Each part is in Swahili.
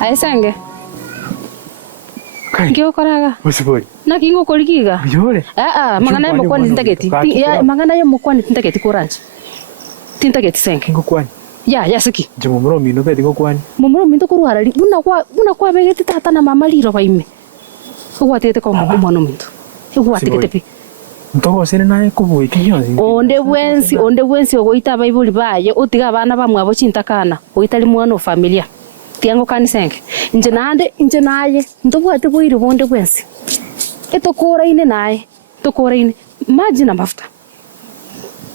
Aisenge. Kyo koraga. Usibori. Na kingo kolikiga. Yore. Magana yo mkwani ntageti. Magana yo mkwani ntageti kuranje. Tintageti senge. Kingo kwani. Ya siki. Je mumuro mino bedi go kwani. Mumuro mino kuruhara ri. Buna kwa begeti tata na mama liro baime. Uwatete kwa mumano mino. Uwatete pi. Ntogo sene nae kubuye kinyozi. Onde bwensi ogoita Bible baye utiga abana bamwe abo cintakana. Oitali mwana familia. Tiango kanisenge. Inje naye. Ntobwate bwire bonde bwensi. Etokora ine naye. Tokora ine. Maji na mafuta.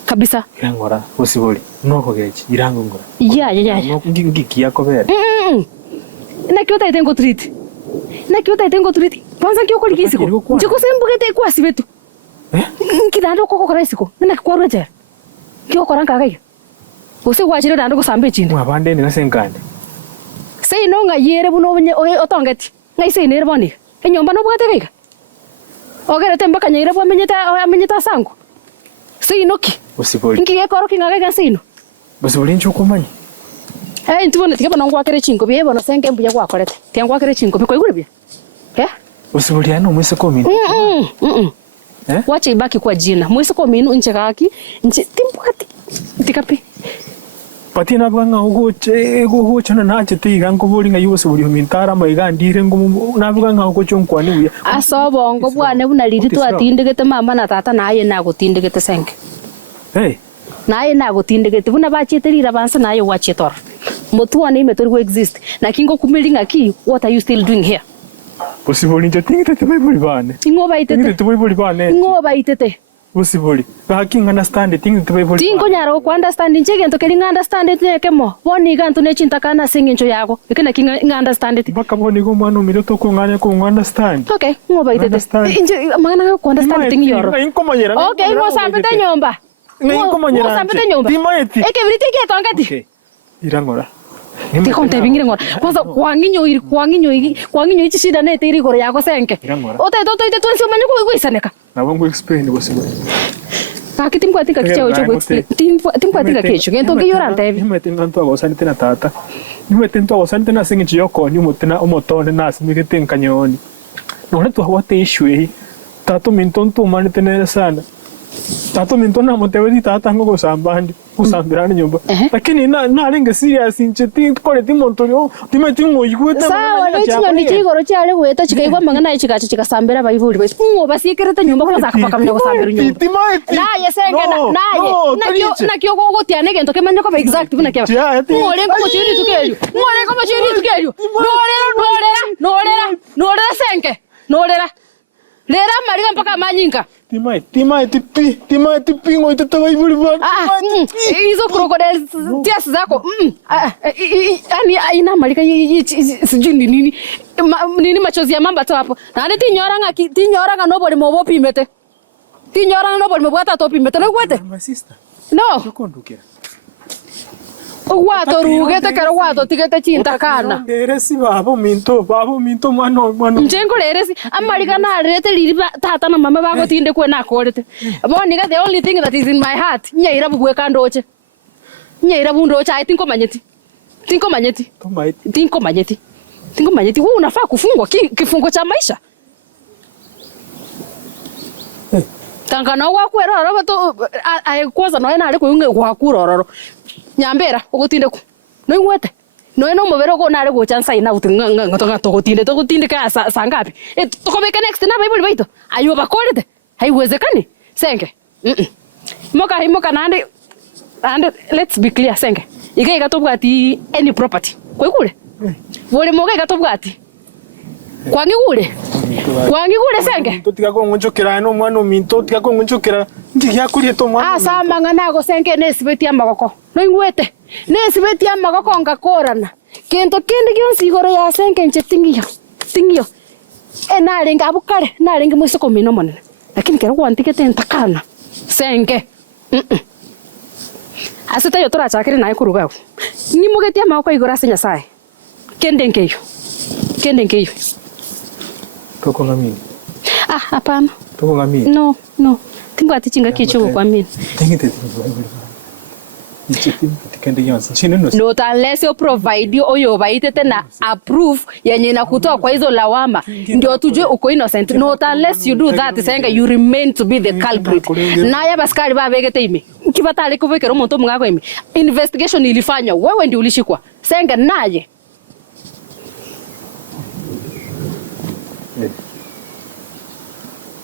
Kabisa. Irangora usibori. Noko gechi irangongora. Ya. Ngiki yako bere. Na kiota itengo treat. Kwanza kyo kolikisiko. Njiko sembugete kwasi betu. Kidando koko karaisiko. Nina kwaro je. Kyo koranga kayo. Ose wachire dando ko sambe chinde. Mwabande ni gasenkande. Sei no nga yere buno bunye otongeti. Ngai sei nere boni. Enyomba no bwate kaiga. Ogere temba kanyire bwa menyeta sangu. Sei noki. Usibori. Ngi koro kinga ga sei no. Usibori nchukomanye. Ntubone tikaba no ngwakere chingo biye bono senge mbuye gwakorete. Tiangwakere chingo biko igure biye. Usibori ano mwese komi. Wacha ibaki kwa jina. Mwese komi nche kaki. Nche timbwati. Tikapi. Pati na bwanga ugoche na nache tiga ngobori nga yose buri mintara maigandire ngo na bwanga ugoche nkwani buya. Asobongo bwane bunaliri twatindegete mama na tata naye nagutindegete senge. Naye nagutindegete buna bachiterira bansa naye wachetora. Motuane imetori go exist. Na kingo kumilinga ki, what are you still doing here? Usibori nje tingite Bible bane. Ingoba itete. Tingite Bible bane. Ingoba itete. Usibori. Baking understand tingite Bible. Tingo nyaro ko understand nje to kelinga understand it kemo. Boni gantu ne chintakana singincho yako. Ikena kinga understand it. Baka boni go mwana miro to ko ngane ko understand. Okay, ngoba itete. Nje magana ko understand tingi yoro. Okay, ngo sambete nyomba. Ngo sambete nyomba. Timaeti. Eke vriti ke tongati. Okay. Irangora. Tikonte bingire ngora. Kwanza kwanginyo ichi shida nete iri goro yako senke. Ote ite tunsi manyo ko isaneka. Na bongo explain Usibori. Kaki timkwatika kichao choko timkwatika kicho ngento ngiyoranta evi. Nimetenga ntwa gosani tena tata. Nimetenga gosani tena singi chiyoko nyumotena omotone nasi mikitenka nyoni. None tu hawate issue tato mintontu mane tena sana. Tato mintona motewe tata ngo sambandi usambirani nyumba. Lakini na alinge serious incheti kore timontorio timeti ngoyikueta sawa n'ekinyo nikigoro cyale weta kikaigwa mangana ikikacha kikasambira bayivuli bese ngo basikirete nyumba kwa zakapaka mnyo sambira nyumba. Naye senge naye nakyo go gotiane gento kemanya ko exact buna kya. Ngore ngo chiri tukelyo. Norera senge. Norera. Lera mariga mpaka manyinga. Timai tipingo itata Bible bana. Hizo crocodiles tias zako. Ani aina malika sijui nini. Nini machozi ya mamba tu hapo. Na ndi tinyoranga nobody mobopi mete. Tinyoranga nobody mobwata topi mete no gwete. My sister. No. Tukondukira. Wato rugete kero wato tigete chintakana. Eresi babo minto mano. Njengo leresi amarika na rete liri tata na mama bago tinde kwe na korete. Boni ga the only thing that is in my heart. Nyaira bugwe kandoche. Nyaira bundoche I think manyeti. Wewe unafaa kufungwa kifungo cha maisha. Tangana wakwera roro to kwanza no ena ari kuyunge gwakurororo. Nyambera ugutinde ku. No ingwete. No eno mubero ko nare go chansa ina utinga ngatonga to gutinde ka sangapi. Tukobeka next na Bible baito. Ayo bakorete. Haiwezekani. Senge. Moka nande and let's be clear senge. Ige gatobwati any property. Kwekule. Wole moga gatobwati. Kwangi gure senge. Tutika ko ngonchokera no mwana minto tika ko ngonchokera ngiyakurie to mwana. Asamba ngana go senge nesibeti amagoko. No ingwete. Nesibeti amagoko ngakorana. Kento kende gyonsi igoro ya senge nche tingiyo. Nalenga abukare nalenga musoko mino monene. Lakini kero kwantike ntakana. Senge. Asita yo tora chakire naye kuruga. Ni mugeti amagoko igoro asenya sai. Kende nkeyo. Toko ngamini. Hapana. Toko ngamini. No. Timbwati chinga kicho kwa mimi. Tengite. Not unless you provide oyo baitete na approve yenye na kutoa kwa hizo lawama ndio tujue uko innocent. Not unless you do that senga you remain to be the culprit. Na ya baskari ba begete ime ukipata ale kuvekera umuntu mungako ime investigation ilifanywa wewe ndio ulishikwa senga naye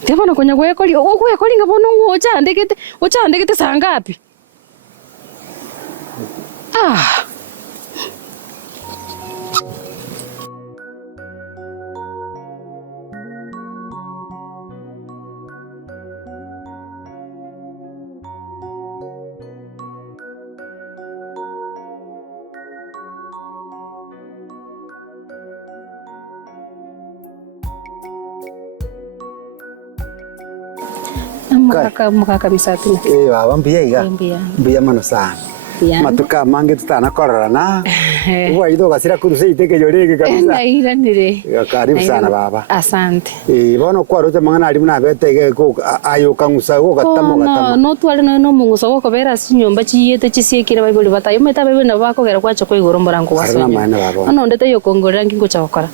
Tevona kwenye gwekoli ngabona ucha ndekete saa ngapi? Mukaka misati. Baba mbia iga. Mbia mano sana. Matuka mange tutana korana. Uwa ido gasira kuruse iteke jorege kabisa. Ndaira nire. Karibu sana baba. Asante. Bono kwaro te mangana ali muna betege ko ayo kangusa go gatamo. No twale no mungusa go kobera sinyomba chiyete chisiekira baibuli batayo meta bebe na bako gera kwacho ko igoro morango waso. Ano ndete yo kongora ngingo chakora.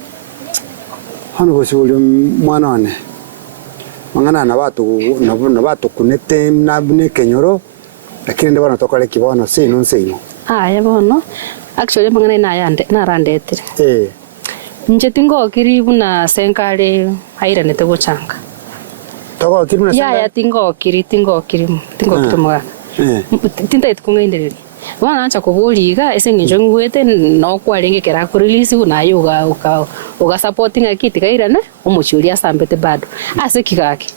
Hano bosuli mwana wane. Mangana na watu kunete na bune kenyoro lakini ndio wanatoka kibono sino ya bono actually mangana na randete nje tingo kiribu na senkale haira nete gochanga togo kiribu na senkale ya tingo kirimu tinta itkungendereri wana acha kubuliga ese nginjo ngwete no kwalenge kera ku release una yoga uga supporting akiti kairana umuchulia sambete bado ase kigaki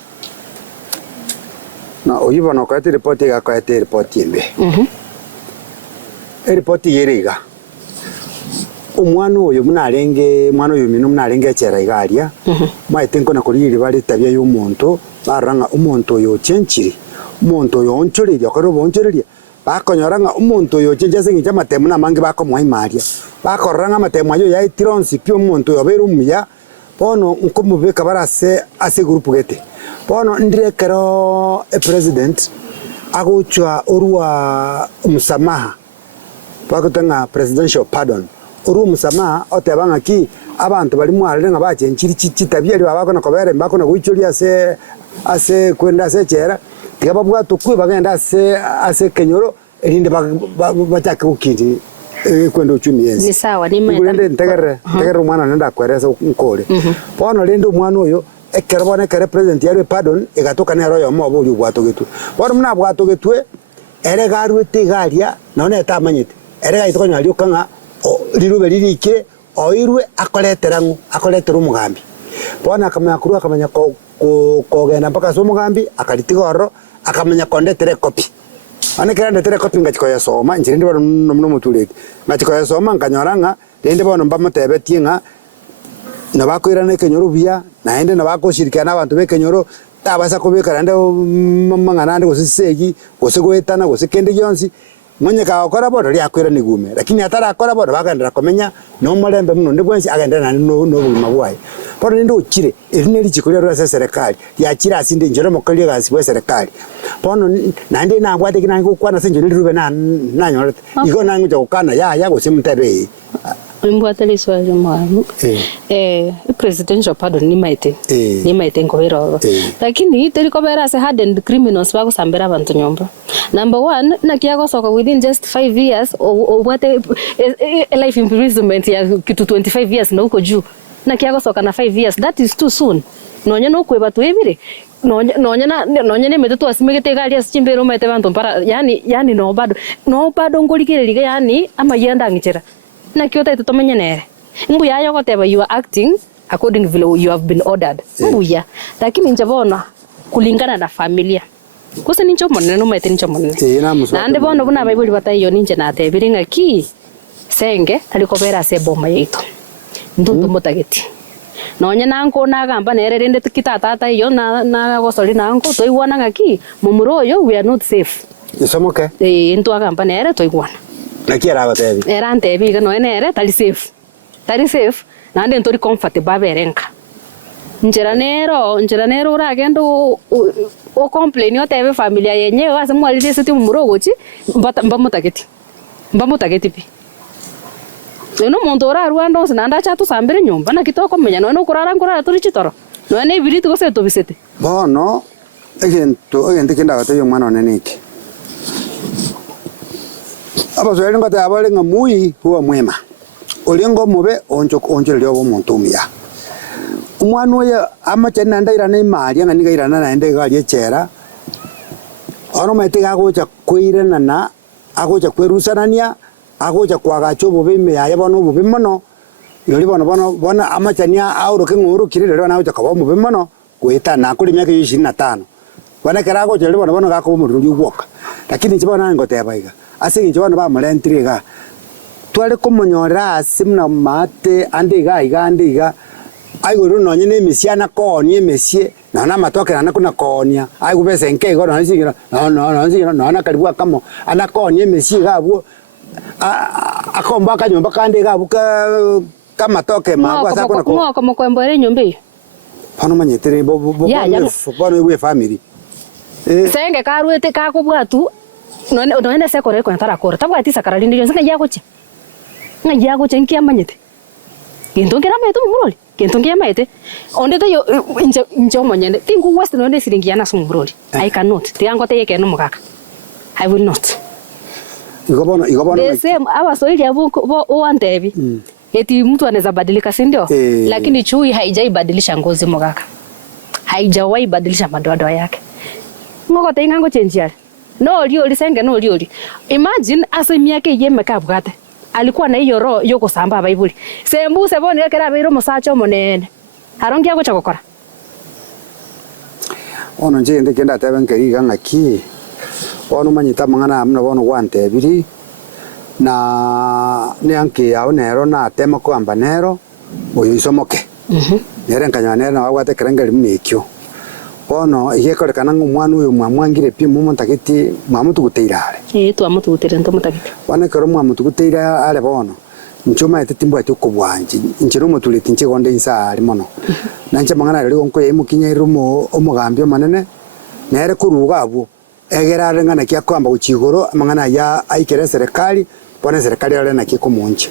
na oyibona ko ate report ga ko ate report yembe report yerega umwana oyo mwana oyo mino munarenge chera igaria maitenko na kuriri bari tabia y'umuntu baranga umuntu oyo chenchiri umuntu oyo onchoriri akoro bonchoriri bakonyoranga umuntu oyo chenjase ngicha matemu na mangi bakomwaimaria bakoranga matemu ayo ya itironsi pyo umuntu oyo beru muya bono nkomubeka barase ase group gete bono ndirekero president agochwa orwa musamaha bakotanga presidential pardon orwa musamaha otebanga ki abantu bali mwarire nga bachenchiri chitabia ali babakona kobere mbakona guichoria ase kwenda ase chera tigaba bwato kwe bagenda ase kenyoro erinde bachaka ukindi kwenda uchumi yenzi ni sawa ni meta ngende ntegere mwana nenda kwereza nkole bono lendo mwana oyo ekerbone kere president yare pardon egatoka ne royo mo buli bwato gitu bono mna bwato gitwe ere garwete garia none tamanyite ere gaito konya ali okanga lirube lirike oirwe akoletera umugambi bono akamenya kogenda mpaka so umugambi akalitigoro akamenya kondetere copy ane kerande tere copy ngachiko ya soma njirinde bano nomno mutulete ngachiko ya soma nkanyoranga rende bano mbamutebeti nga nabakwirana kenyoro bia naende nabakoshirikiana abantu bekenyoro tabasa kubeka rande mangana gosisegi gosegwetana gosekende yonsi mwenye ka akora bodo ri akwira nigume lakini atara akora bodo bagandira komenya no mulembe muno ndegwensi agendera no bulima bwaye bodo ndo ukire erine lichikulira rwa serikali yakira asinde njero mokali gasi bwa serikali bono nande na ngwate kinango kwana senje lirube na nyorete iko nangu jakukana ya gosimutebe Mbwateli swali mwamu presidential pardon ni maite ngobero lakini iteri kobera se hardened criminals bako sambera abantu nyomba number 1 na kiago soka within just 5 years or what life imprisonment ya kitu 25 years na uko juu na kiago soka na 5 years that is too soon nonya no kweba tu ebire nonya ne meto asimegete gali asichimbero mete bantu para yani no bado ngolikireliga yani ama yenda ngichera na kiota itutomenye nere mbuya yoko teba you are acting according to vile you have been ordered mbuya lakini njabona kulingana na familia kuse nincho monene no mete nincho monene na ande bono buna baibuli batayo ninje na tebiringa ki senge alikobera se bomba yeito ndundu mutageti nonya nanko nagamba nere rende tikitata iyo na gosoli nanko toiwana ngaki mumuroyo we are not safe isomoke ntu agamba nere toiwana nakiera abatebi era ntebi no enere tali safe na ande ntori comfortable berenka njira nero uragenda o complain otebe familia yenyewe ase mwalire seti umurogochi mbamutageti pi no muntu urarua ndose nanda chatu sambire nyumba na kitoko menya no kurara turi chitoro no ne ibiriti gose tobisete bono egento kenda gate mwana oneniki aba zoele ngata abale ngamui huwa mwema olengo mube onjo lyo muntu umya umwana oyo amachana ndaira ne mali ngani gairana na ende gali echera ono mete gagocha kwirana na agocha kwerusanania agocha kwagacho bobime yaye bono bobimono yori bono amachania auroke nguru kirire rero nagocha kabo bobimono kwita na kuri myaka 25 bana karago jere bono gako mururi gwoka lakini chibona ngotebaiga ase nchibona ba mulentriga twale kumonyora asimna mate andiga iga aiguru no nyine misiana koni emesie na matoke na kuna konia aigubese nke go no nsigira no na karibu akamo ana koni emesie gabo akomba kanyomba kandi gabo kama toke magwa sakona ko ngoko mokwembere nyombe pano manyetere bono we family senge karuete kakubwatu no ende sekore ko ntara kora tabwati sakara lindi yonse ngayagoche nkia manyete gintongira maito muroli gintongira maite onde to yo injo monyene tingu west no ende siringia na sumuroli I cannot tiango te yeke no mugaka I will not igobona the same abasoili abo oantebi eti mtu anaweza badilika si ndio lakini chui haijaibadilisha ngozi mugaka haijawahi badilisha madoa yake ngoko te ngango change no lioli senge no lioli imagine ase miaka yeme kabwate alikuwa na hiyo roho yoko samba Bible sembu sebone kera biro musacho monene arongia gocha gukora ono nje ndike ndatebe nkeriga ngaki ono manyita mangana amna bono gwante biri na ne anke yao nero na tema ko ambanero oyo isomoke nere nkanyane na wagwate kerengeri mnekyo ono igekore kana ngumwana uyu mwamwangire pi mumontakiti mwamutuguteirare twamutugutere ntomutakiti wana kero mwamutuguteira ale bono nchoma etitimbo atukubwanji nchiro mutuliti nchigonde insa ali mono nanje mangana rero nko yemukinya irumo omugambyo manene nere kuruga abo egerare ngana kya kwamba uchigoro mangana ya aikere serikali pone serikali ale na kiko munche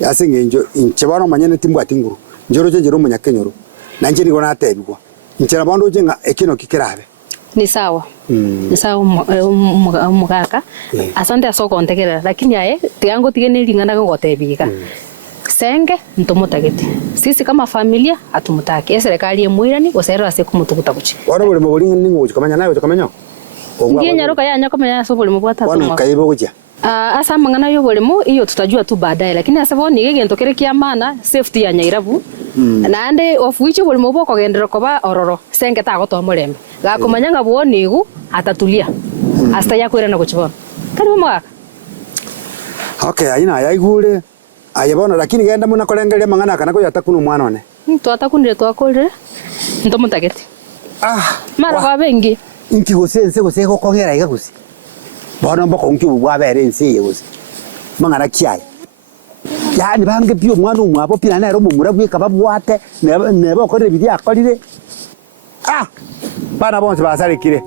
yasinge njo inchibano manyene timbo atinguru njoro njero munyakenyoro nanje ni gona tebigwa nchira bondo jenga ekino kikirabe ni sawa mugaka asante asoko ontegerera lakini aye tiango tigene lingana gotebika senge ntomutagete sisi kama familia atumutaki serikali emwirani gosero ase kumutukuta kuchi wana bole mubuli ningo ukamanya nayo ukamanya ngiye nyaruka yanya kama yaso bole mubwata tuma wana kaibo kuja asa mangana yo bole mo iyo tutajua tu baadaye lakini asabo ni gento kere kia mana safety ya nyairabu na ande ofuiche bole muboko gendero koba ororo senge ta goto murembe gakumanya ngabo nigu atatulia hasta yakwira na kuchibona karibu mwaka okay aina yaigure ayabona lakini genda muna kolengeria mangana kana ko yatakunu mwana one twatakunire twakorire ntomutagete mara kwa bengi inki gosense goseko kongera igagusi bona mboko nki ubwabere nsi yose mangana kiaye yani bange pio mwana umwabo pina nero mumurabwe kababwate nebo korire bidia akorire bana bonse basarekire